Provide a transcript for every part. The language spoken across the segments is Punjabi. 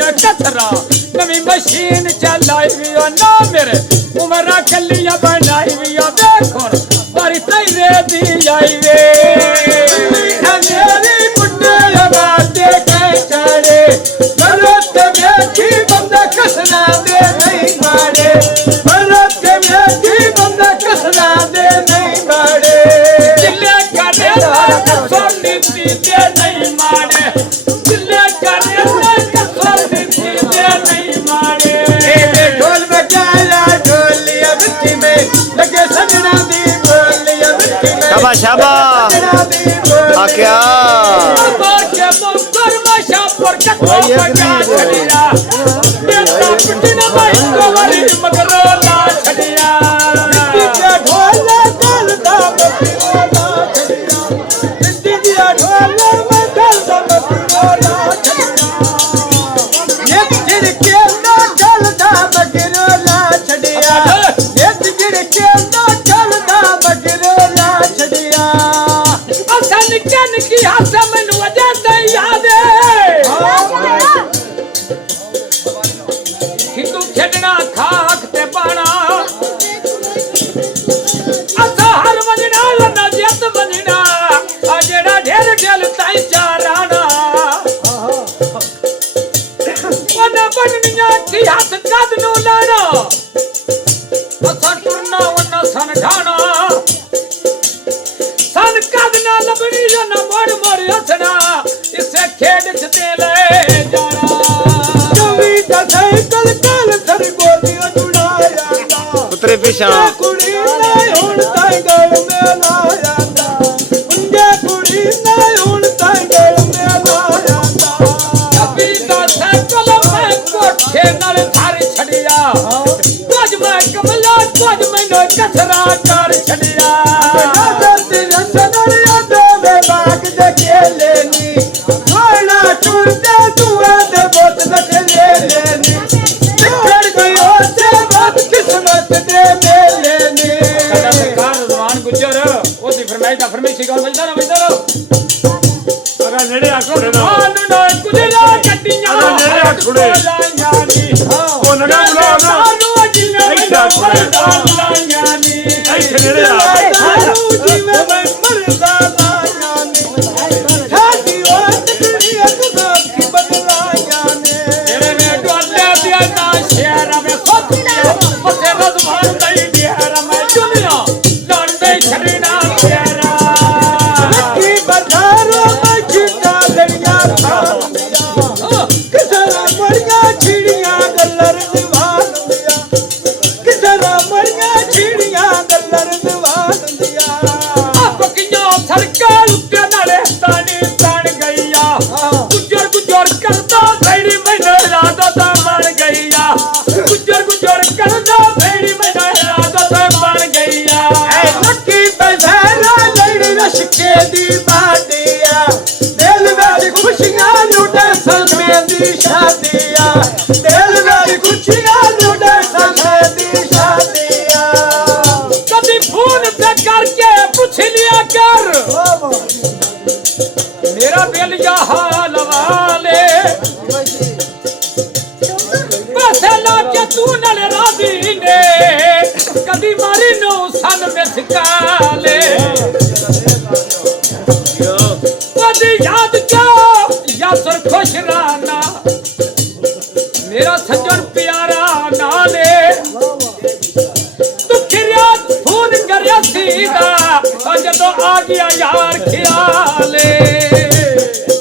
नवी मशीन चलाई ना मेरे उमरा कलिया बनाई देखो बारी तेरे दी आई वे अंधेरी बुड्ढे बाते चढ़े बरत बेटी बंदा कसना दे नहीं मारे बरत बेटी बंदा कसना दे नहीं मारे जिले करे सोनी दे नहीं मारे जिले करे ढोल बजाया ढोलिया बिट्टी में शाबा शाबा आख्या मार के मुकर माशा पर कतो बजा छड़िया देता पिटना भाई कोवरी मगरो ला छड़िया मिट्टी के ढोल दल दा मगरो ला छड़िया मिट्टी के ढोल में दल दा मगरो ला छड़िया एक झिड़के ना चल दा मगरो ला छड़िया एक झिड़के ना चल दा मगरो ला छड़िया असन कन की हासा मन वजह से याद है कि तू खेडना खाक ते पाना असा हर वजना लना जत वजना आ जेड़ा ढेर ढेल ताई चाराना वना बननिया की हाथ कद नु लाना असा टुरना वना सन ढाना सन कद ना लबनी जो ना मोड़ मोड़ हसना इसे खेड छते ले जाना कवि दा साइकिल कल सर गोदी जुड़ाया दा उतरे पिछा कुड़ी नहीं हुण ताई गल में लाया दा उंजे कुड़ी नहीं हुण ताई गल में लाया दा कभी तो साइकिल में कोठे नल थार छड़िया तुझ में कमला तुझ में नो कचरा कर छड़िया फरमाइशी गल बजदा ना अगर नेड़े आखो ना नो कुजरा कटियां नेड़े आखुड़े लायानी ओ नगा बुलाओ ना ऐसा मरदा लायानी ऐसे नेड़े आ जी में मरदा लायानी ठाकी ओ तकड़िया तो की बदलायानी तेरे में डोले दिया ना शेर में सोच मथे रजमान दई दिया मैं दुनिया लड़ने छड़ना तेरा की बजारो में छिटा लड़िया किसरा मरिया छिड़िया गल्लर दीवान दिया किसरा मरिया छिड़िया गल्लर दीवान दिया आपको किया सरकार उठे नाले तानी तान गईया गुजर गुजर करता भैरी मैंने रात बन गईया गुजर गुजर करता भैरी मैंने रात बन गईया लकी बजारा लड़ी रशके दी बाटिया दिल में खुशियां लुटे सलमे दी शादिया दिल में खुशियां लुटे सलमे दी शादिया कभी फोन पे करके पूछ लिया कर मेरा दिल या हाल वाले पैसे लाके तू नले राजी ने कभी मारी नो सन में सिकाले कभी याद क्या यासर खुश रहना मेरा सज्जन प्यारा नाले तू खिरियात फोन करया सीधा जदों आ गया यार ख्याले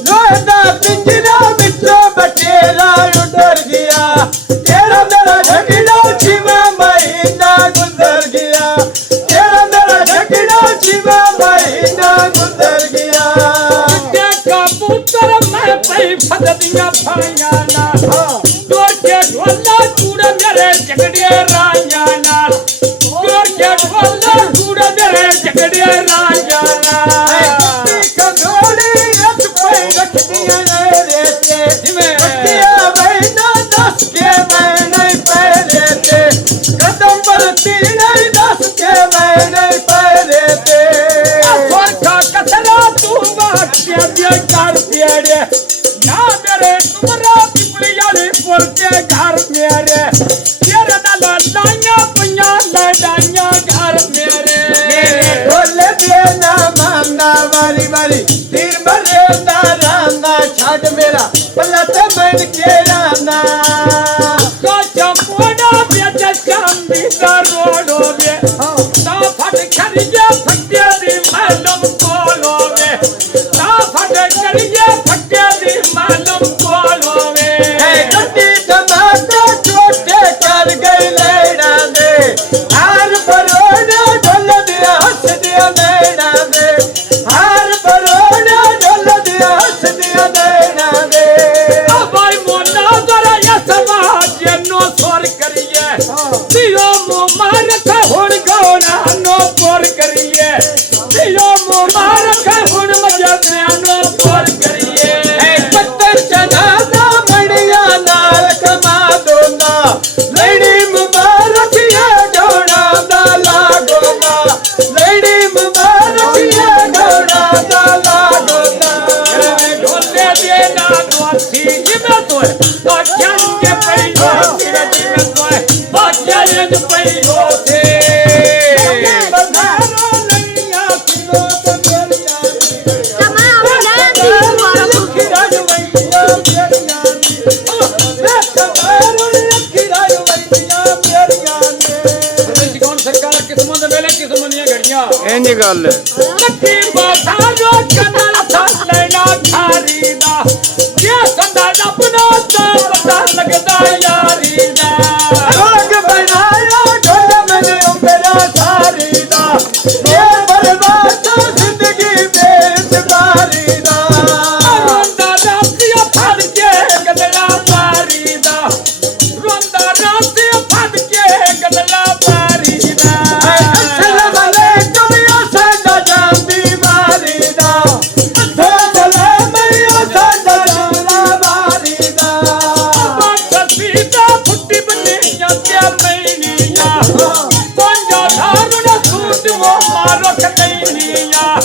लोहदा पिंजरा विचों बटेरा उतर गया तेरा मेरा झगड़ा छिवा महीना गुजर गया तेरा मेरा झगड़ा छिवा महीना गुजर गया देखा पुत्र मैं पई फददियां भाइयां ना तोड़ के ढोला कूड़ा मेरे झगड़े राया ना तोड़ के ढोला कूड़ा मेरे झगड़े राया ना कंगोड़ी रख पे रख दिया रे ते बतिया महीना 10 के महीने पहले ते कदम पर तीन 10 के महीने पहले ते का कचरा तू बात के दिया कर दिया ना मेरे तुम्हारा पिपली वाली पुल के घर मेरे तेरे नाल लाइया पुया लड़ाइया घर मेरे ढोले देना मांगना वाली वाली तीर मरे राना छाड़ मेरा पल्ला ते मन के राना का चमोड़ा बेच चांदी का रोडो में ना फट खरिया फटे दी मालूम कोलो में ना फट खरिया फटे दी मालूम कोलो में गड्डी टमाटर छोटे कर गई लेड़ा दे हार परोड़ा ढोल दिया हंस दिया लेड़ा दे ਵੇਲੇ ਕਿਸਮ ਦੀਆਂ ਘੜੀਆਂ ਇੰਜ ਗੱਲ ਲੱਕੀ ਬਾਸਾਰੋ ਕਨਲ ਲੈਣਾ ਖਾਰੀ ਦਾ ਇਹ ਸੰਦਾ ਲੱਭਣਾ ਤਾਂ ਪਤਾ ਲੱਗਦਾ ਯਾਰੀ ਦਾ ਰੰਗ ਬਣਾਇਆ ਢੋਲ ਮੈਨੂੰ ਮੇਰਾ ਸਾਰੀ ਦਾ ਇਹ ਬਰਬਾਦ ਜ਼ਿੰਦਗੀ ਬੇਸਬਾਰੀ ਦਾ ਰੋਂਦਾ ਰਾਤੀਆ ਫੜ ਕੇ ਗਦਲਾ ਮਾਰੀ ਦਾ ਰੋਂਦਾ ਰਾਤੀਆ ਫੜ ਕੇ ਗਦਲਾ ਮਾਰੀ ਦਾ ਸਲਾਮ ਅਲੈਕੁਮ ਯਾ ਸਾਡਾ ਜਾਂਦੀ ਮਾਰੀ ਦਾ ਸਲਾਮ ਯਾ ਸਾਡਾ ਜਾਂਦੀ ਮਾਰੀ ਦਾ ਸੀਤਾ ਫੁੱਟੀ ਬੰਨੀਆਂ ਤੇ ਮੈਨੀਆਂ ਪੰਜਾ ਧਾਰੂ ਨਾ ਸੂਟ ਉਹ ਮਾਰੋ ਕਤੈਨੀਆਂ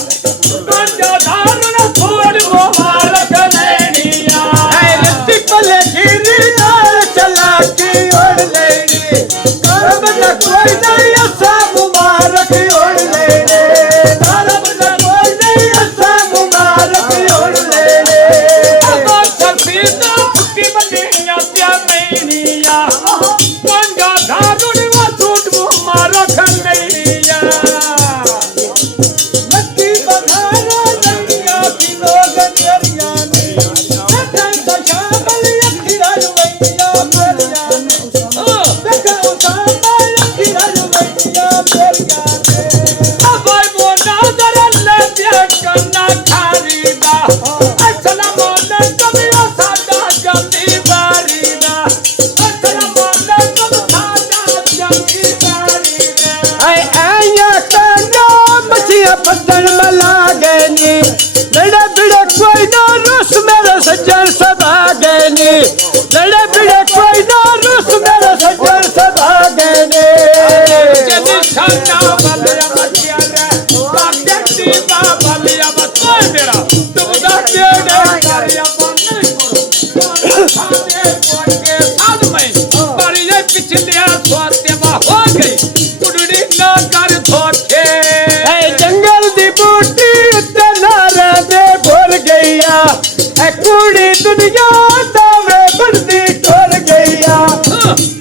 ਪੰਜਾ ਧਾਰੂ ਨਾ ਸੂਟ ਉਹ ਮਾਰੋ ਕਤੈਨੀਆਂ ਰੱਤੀ ਪਲੇ ਖੀਰੀ ਨਾਲ ਚਲਾ ਕੇ ਉੜ ਲੈਣੀ ਕਰਮ ਦਾ ਕੋਈ ਨਹੀਂ ਅਸਾਂ ਮੁਬਾਰਕ ਉੜ ਲੈਣੇ ਕਰਮ ਦਾ ਕੋਈ ਨਹੀਂ ਅਸਾਂ ਮੁਬਾਰਕ ਉੜ ਲੈਣੇ ਸੀਤਾ ਫੁੱਟੀ ਬੰਨੀਆਂ ਤੇ ਮੈਨੀਆਂ ਪੰਜਾ ਧਾਰੂ ਨਾ ਸੂਟ ਉਹ ਮਾਰੋ ਕਤੈਨੀਆਂ ਲੱਕੀ ਬਖਾਰਾ ਲਈਆਂ ਕਿ ਲੋਗ ਤੇਰੀਆਂ ਨੇ ਸੱਤਾਂ ਦਾ ਸ਼ਾਮਲ ਅੱਖੀਆਂ ਰੁਈਆਂ ਮੇਰੀਆਂ ਨੇ ਦੇਖਾ ਉਸਾਮਾ ਅੱਖੀਆਂ ਰੁਈਆਂ ਮੇਰੀਆਂ ਨੇ ਅਬਾਈ ਮੋਨਾ ਦਰਲੇ ਪਿਆ ਕੰਨਾ ਖਾਰੀਦਾ ਅਸਲਾਮ ਅਲੈਕੁਮ ਯਾ ਸਾਡਾ ਜਾਂਦੀ ਵਾਰੀ ਦਾ ਅਸਲਾਮ ਅਲੈਕੁਮ ਸਾਡਾ ਜਾਂਦੀ ਵਾਰੀ ਦਾ ਆਏ ਆਇਆ ਕਾਂਡਾ ਮੱਛੀਆਂ ਪੱਤਣ ਮਲਾ ਗਏ ਨੀ ਲੜੇ ਬਿੜੇ ਕੋਈ ਨਾ ਰਸ ਮੇਰੇ ਸੱਜਣ ਸਦਾ ਗਏ ਨੀ ਲੜੇ ਬਿੜੇ ਕੋਈ ਨਾ ਰਸ ਮੇਰੇ ਸੱਜਣ ਸਦਾ ਗਏ ਨੀ ਜਦ ਸ਼ਾਨਾ ਵਾਲਿਆ ਮੱਛੀਆਂ ਰੇ ਬਾਬੇ ਬਾਬਲਿਆ ਬੱਤੋਂ ਮੇਰਾ ਤੁਮ ਦਾ ਕਿਹੜੇ ਕਰਿਆ ਬੰਨੇ ਖਾਦੇ ਪੋਕੇ ਸਾਧ ਮੈਂ ਪਰ ਇਹ ਪਿਛਲਿਆ ਸਵਾਤੇ ਵਾ ਹੋ ਗਈ ਕੁੜੜੀ ਨਾ ਕਰ ਧੋਖੇ ਐ ਜੰਗਲ ਦੀ ਬੂਟੀ ਉੱਤੇ ਨਾਰੇ ਦੇ ਭੁੱਲ ਗਈਆ ਐ ਕੁੜੀ ਦੁਨੀਆ ਦਾ ਵੇ ਬੰਦੀ ਕਰ ਗਈਆ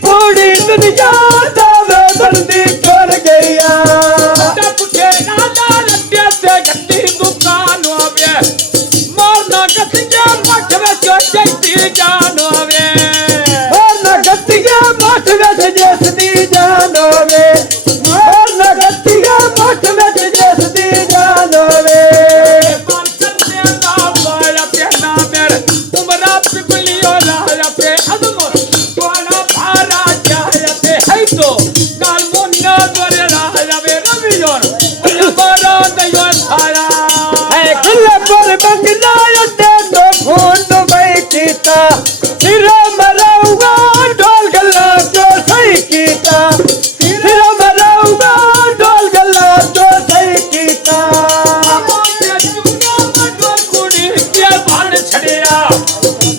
ਕੁੜੀ ਦੁਨੀਆ ਦਾ ਵੇ ਬੰਦੀ ਕਰ ਗਈਆ ਪੁੱਛੇ ਨਾ ਲੱਟਿਆ ਤੇ ਗੱਡੀ ਦੁਕਾਨ ਹੋਵੇ ਮਾਰਨਾ ਗੱਤੀਆਂ ਮੱਠ ਵਿੱਚ ਜੈਤੀ ਜਾਨ ਹੋਵੇ ਹੋਰ ਨਾ ਗੱਤੀਆਂ ਮੱਠ ਵਿੱਚ ਜਿਸ ਦੀ ਜਾਨ ਹੋਵੇ ਹੋਰ ਨਾ ਗੱਤੀਆਂ ਮੱਠ ਵਿੱਚ ਜਿਸ ਦੀ ਜਾਨ ਹੋਵੇ ਮਨ ਕੰਨੇ ਨਾ ਪਾਇਆ ਤੇ ਨਾ ਮੇਰੇ ਉਮਰਾ ਪਿਪਲੀਓ ਲਾਇਆ ਤੇ ਅਦਮ ਕੋਣਾ ਭਾਰਾ ਜਾਇਆ ਤੇ ਹੈ ਤੋ ਕਾਲ ਮੁੰਨਾ ਦਰੇ ਰਾਇਆ ਵੇ ਰਵਿਯੋਰ ਬਰਾ ਦਇਓ ਸਾਰਾ ਐ ਖੁੱਲੇ ਪਰ ਬੰਗਲਾ ਉੱਤੇ ਦੋ ਫੋਨ ਨੂੰ ਬਈ ਕੀਤਾ ਸਿਰਾ ਮਰਾਊਗਾ ਢੋਲ ਗੱਲਾਂ ਜੋ ਸਹੀ ਕੀਤਾ ਸਿਰਾ ਮਰਾਊਗਾ ਢੋਲ ਗੱਲਾਂ ਜੋ ਸਹੀ ਕੀਤਾ ਮੋਟੇ ਚੁੰਨਾ ਮਟੋਰ ਕੁੜੀ ਕੇ ਬਣ ਛੜਿਆ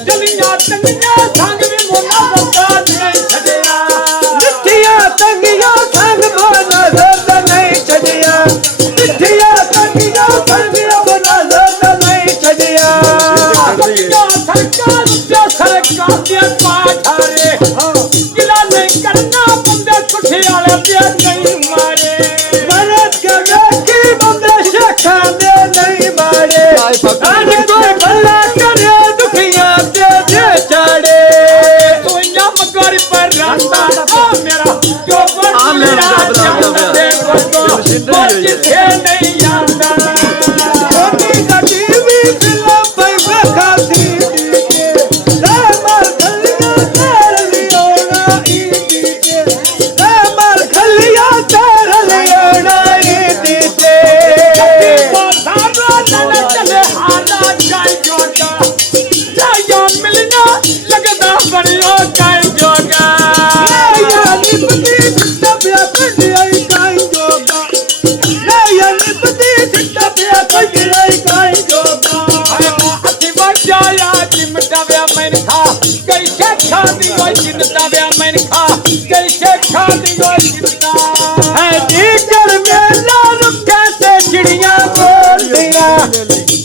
ਦਲੀਆਂ ਤੰਗੀਆਂ ਸੰਗ ਵੀ ਮੋਨਾ ਬੱਤਾ ਨਹੀਂ ਛੜਿਆ ਮਿੱਠੀਆਂ ਤੰਗੀਆਂ ਸੰਗ ਮੋਨਾ ਜ਼ਰਦ ਨਹੀਂ ਛੱਡਿਆ ਮਿੱਠੀਆਂ ਤੰਗੀਆਂ ਸੰਗ ਮੋਨਾ ਜ਼ਰਦ ਨਹੀਂ ਛੱਡਿਆ ਤੰਗੀਆਂ ਸਰਕਾਰ ਤੇ ਸਰਕਾਰ ਦੇ ਪਾਠਾਰੇ ਕਿਲਾ ਨਹੀਂ ਕਰਨਾ ਬੰਦੇ ਕੁੱਠੇ ਵਾਲੇ ਤੇ ਨਹੀਂ ਮਾਰੇ ਮਨਤ ਕਰੇ ਕੀ ਬੰਦੇ ਸ਼ੱਖਾਂ ਦੇ ਨਹੀਂ ਮਾਰੇ ਅਨ ਕੋਈ ਭਲਾ ਕਰੇ ਦੁਖੀਆਂ ਤੇ ਦੇ ਚਾੜੇ ਤੂੰ ਇੰਨਾ ਮਗਰ ਪਰ ਰਾਤਾ ਆ ਮੇਰਾ ਜੋ ਮੇਰਾ ਦੇ ਕੋਟੋ ਜਿੱਥੇ ਨਹੀਂ ਆਂਦਾ ਛੋਟੀ ਗੱਡੀ ਵੀ ਫਿਲਮ ਪਈ ਵੇਖਾਦੀ ਕੇ ਲੈ ਮਰ ਖੱਲੀਆਂ ਤੇਰ ਲਿਓਣਾ ਈਦੀ ਕੇ ਲੈ ਮਰ ਖੱਲੀਆਂ ਤੇਰ ਲਿਓਣਾ ਈਦੀ ਤੇ ਸਾਰਾ ਨਾ ਚਲੇ ਹਾਲਾ ਜਾਈ ਜੋਗਾ ਜਾਇਆ ਮਿਲਣਾ ਲੱਗਦਾ ਬੜਿਓ ਕਾਈ ਜੋਗਾ ਯਾ ਨਿਪਤੀ ਸਿੱਟਾ ਪਿਆ ਕੱਢ ਆਈ ਕਾਈ ਜੋਗਾ ਯਾ ਨਿਪਤੀ ਸਿੱਟਾ ਪਿਆ ਕੱਢ ਆਈ ਕਾਈ ਜੋਗਾ ਅਸੀਂ ਵਜਾਇਆ ਚਿਮਟਾ ਵੇ ਮੈਨ ਖਾ ਕਈ ਸ਼ੇਖਾਂ ਦੀ ਹੋਈ ਚਿੰਤਾ ਵੇ ਮੈਨ ਖਾ ਕਈ ਸ਼ੇਖਾਂ ਦੀ ਹੋਈ ਚਿੰਤਾ ਹੈ ਡੀਕਰ ਮੇਲਾ ਰੁੱਖਾਂ ਤੇ ਚਿੜੀਆਂ ਬੋਲਦੀਆਂ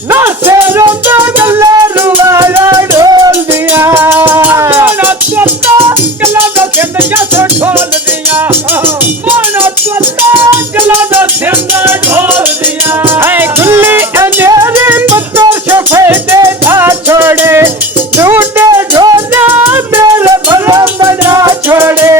ਨਾ ਸੇ ਰੋਂਦਾ ਗੱਲਾਂ ਰੁਵਾਇਆ ਢੋਲਦੀਆਂ ਮਾਣਾ ਤੋਤਾ ਗੱਲਾਂ ਦਾ ਸਿੰਧ ਜਸ ਢੋਲਦੀਆਂ ਮਾਣਾ ਤੋਤਾ ਗੱਲਾਂ ਸਿੰਦਾ ਢੋਲਦੀਆਂ ਐ ਗੁੱਲੀ ਅੰਜੇਰੀ ਪੁੱਤਰ ਸ਼ਫੇਦੇ ਦਾ ਛੋੜੇ ਟੂਟੇ ਢੋਲਾ ਮੇਰੇ ਭਲਾ ਮਨਾ ਛੋੜੇ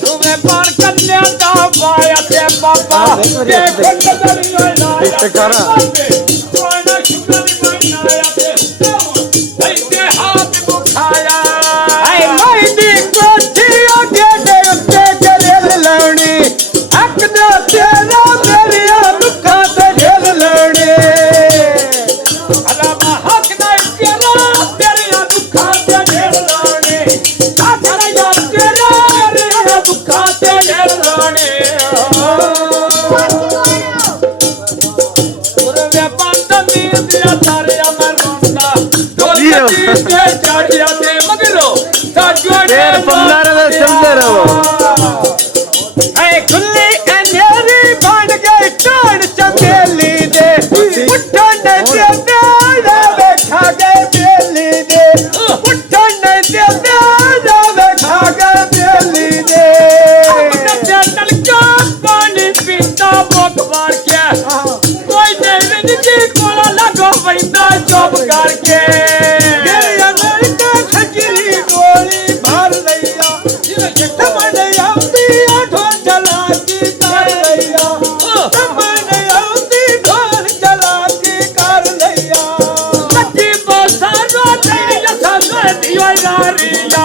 ਤੁਮੇ ਪਾਰ ਕੰਨਿਆ ਦਾ ਵਾਇਆ ਤੇ ਬਾਬਾ ਤੇ ਖੁੱਲ ਗਲੀ ਲਾਇਆ ਤੇ ਕੋਣਾ ਸ਼ੁਕਰ ਬਣਾਇਆ ਤੇ ਤੇ ਹਾਥ ਬੁਖਾਇਆ ਐ ਮਾਈ ਦੀ ਕੋਠੀ ਅੱਗੇ ਦੇ ਉੱਤੇ ਜਰੇਲ ਲਾਉਣੀ ਅੱਖ ਦਾ ਤੇਰਾ ਮੇਰੀਆਂ ਦੁੱਖਾਂ ਤੇ ਢੇਲ ਲਾਉਣੀ ਅਲਾ ਹੱਕ ਨਾ ਪਿਆਰਾ ਤੇਰੀਆਂ ਦੁੱਖਾਂ ਤੇ ਢੇਰ ਲਾਉਣੇ ਸਾਥਾ ਯਾਰ ਤੇਰੀਆਂ ਦੁੱਖਾਂ ਤੇ ਢੇਰ ਲਾਉਣੇ ਉਰੇ ਬੰਦ ਨੀਂਦ ਦਿਆ ਤਾਰਿਆ ਮੈਂ ਰੋਂਦਾ ਢੋਲ ਤੇ ਚੜਿਆ ਤੇ ਮਗਰੋਂ ਸਾਜੋ ਫੇਰ 15 ਦੇ ਸਿਮਦੇ ਰਹੋ ਐ ਖੁੱਲੀ ਅੰਜੇਰੀ ਬਣ ਗਈ ਢਾਣ ਚੰਬੇਲੀ ਦੇ ਉੱਠਣ ਨੇ ਦਿੰਦਾ ਵੇਖਾ ਗਏ ਬੇਲੀ ਦੇ ਉੱਠਣ ਨੇ ਦਿੰਦਾ ਵੇਖਾ ਗਏ ਬੇਲੀ ਦੇ ਨਲਕਾ ਪਾਣੀ ਪੀਤਾ ਮੁੱਖ ਮਾਰ ਕੇ ਕੋਈ ਨਹੀਂ ਨਿੱਕੀ ਕੋਲਾ ਲੱਗੋ ਪੈਂਦਾ ਚੁੱਪ ਕਰਕੇ ਮੇਰੇ ਨਲਕਾ ਖਜਰੀ ਗੋਲੀ ਮਾਰ ਲਈਆ ਤਮਨ ਆਉਂਦੀ ਆਠੋਂ ਚਲਾ ਕੀ ਕਰ ਲਈਆ ਤਮਨ ਆਉਂਦੀ ਢੋਲ ਚਲਾ ਕੀ ਕਰ ਲਈਆ ਸੱਚੀ ਬੋਸਾ ਰੋਟੀ ਜਸਾ ਨਦੀ ਵਾਰੀਆ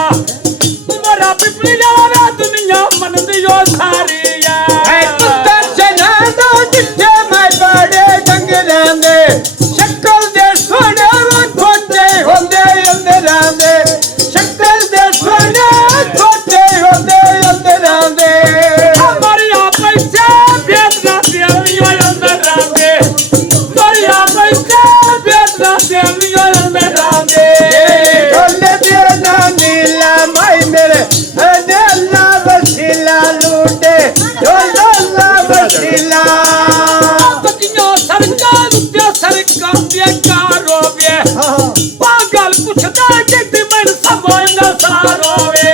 ਉਮਰਾ ਪਿਪਲੀਆ ਵੇ ਦੁਨੀਆ ਮੰਨਦੀ ਓ ਸਾਰੀਆ ਐ ਕੁੱਤਾ ਚਨਾਦਾ ਜਿੱਥੇ ਮੈਂ ਬਾੜੇ ਡੰਗਰਾਂ ਦੇ ਸ਼ਕਲ ਦੇ ਸੋਹਣੇ ਖੋਟੇ ਹੁੰਦੇ ਅੰਦਰਾਂ ਦੇ ਸ਼ਕਲ ਦੇ ਸੋਹਣੇ ਖੋਟੇ ਹੁੰਦੇ ਅੰਦਰਾਂ ਦੇ ਮਰਿਆ ਪੈਸੇ ਵੇਚਦਾ ਦੇਵੀ ਓ ਅੰਦਰ ਰਾਂਦੇ ਮਰਿਆ ਪੈਸੇ ਵੇਚਦਾ ਦੇਵੀ ਓ ਅੰਦਰ ਰਾਂਦੇ ਢੋਲੇ ਦੇ ਨਾ ਨੀਲਾ ਮਾਈ ਮੇਰੇ ਅਨੇ ਅੱਲਾ ਵਸੀਲਾ ਲੂਟੇ ਢੋਲਾ ਵਸੀਲਾ ਬੱਤੀਆਂ ਸਰਕਾਰ ਉੱਤੇ ਸਰਕਾਰ ਦੇ ਕਾਰੋ ਵੇ ਪਾਗਲ ਪੁੱਛਦਾ ਜਿੱਦ ਮੈਨੂੰ ਸਮਝਦਾ ਸਾਰੋਵੇ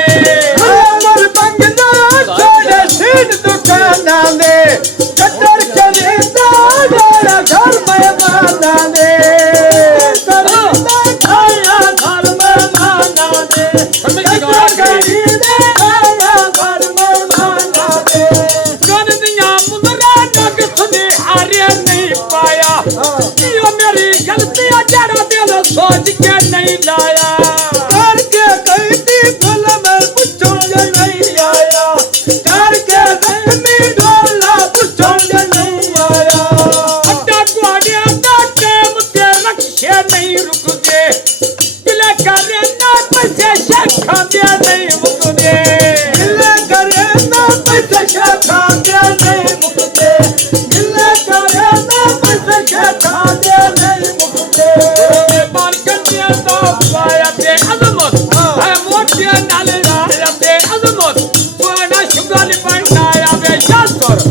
ਮਰ ਬੰਗਲਾ ਛੋੜੇ ਸੀਨ ਦੁਕਾਨਾਂ ਦੇ ਕੱਟਰ ਖਰੀਦਾ ਮੇਰਾ ਘਰ ਮਹਿਮਾਨਾਂ ਦੇ ਕਰਦਾ ਖਾਇਆ ਘਰ ਮਹਿਮਾਨਾਂ ਦੇ ਕੱਟਰ ਖਰੀਦਾ ਮੇਰਾ ਘਰ ਮਹਿਮਾਨਾਂ ਦੇ ਗੰਦੀਆਂ ਮੁੰਦਰਾ ਨਗ ਸੁਨੇ ਹਾਰਿਆ ਨਹੀਂ ਪਾਇਆ ਇਹ ਮੇਰੀ ਗਲਤੀ ਆ ਜਿਹੜਾ ਦਿਲ ਸੋਚ ਕੇ ਨਹੀਂ ਲਾਇਆ ਕਰਕੇ ਕਈਤੀ ਫੁੱਲ ਮੈਂ ਪੁੱਛਣ ਜੇ ਨਹੀਂ ਆਇਆ ਕਰਕੇ ਜ਼ਖਮੀ ਢੋਲਾ ਪੁੱਛਣ ਜੇ ਨਹੀਂ ਆਇਆ ਅੱਡਾ ਗੁਆੜਿਆਂ ਦਾ ਟਾਈਮ ਤੇ ਨਕਸ਼ੇ ਨਹੀਂ ਰੁਕਦੇ ਕਿਲੇ ਕਰੇ ਨਾ ਪੈਸੇ ਸ਼ੱਖਾਂ ਦੇ ਨਹੀਂ ਮੁਕਦੇ ਗਿੱਲੇ ਕਰੇ ਨਾ ਪੈਸੇ ਖਾਂਦੇ ਨਹੀਂ ਮੁਕਦੇ ਗਿੱਲੇ ਕਰੇ ਨਾ ਪੈਸੇ ਖਾਂਦੇ ਨਹੀਂ ਮੁਕਦੇ ਮਾਰ ਕੰਨਿਆ ਦਾ ਪਾਇਆ ਤੇ ਅਜ਼ਮਤ ਹੈ ਮੋਟਿਆ ਨਾਲ ਰਾਇਆ ਤੇ ਅਜ਼ਮਤ ਕੋਣਾ ਸ਼ੁਗਲ ਬਣਾਇਆ ਵੇ ਸ਼ਾਸਰ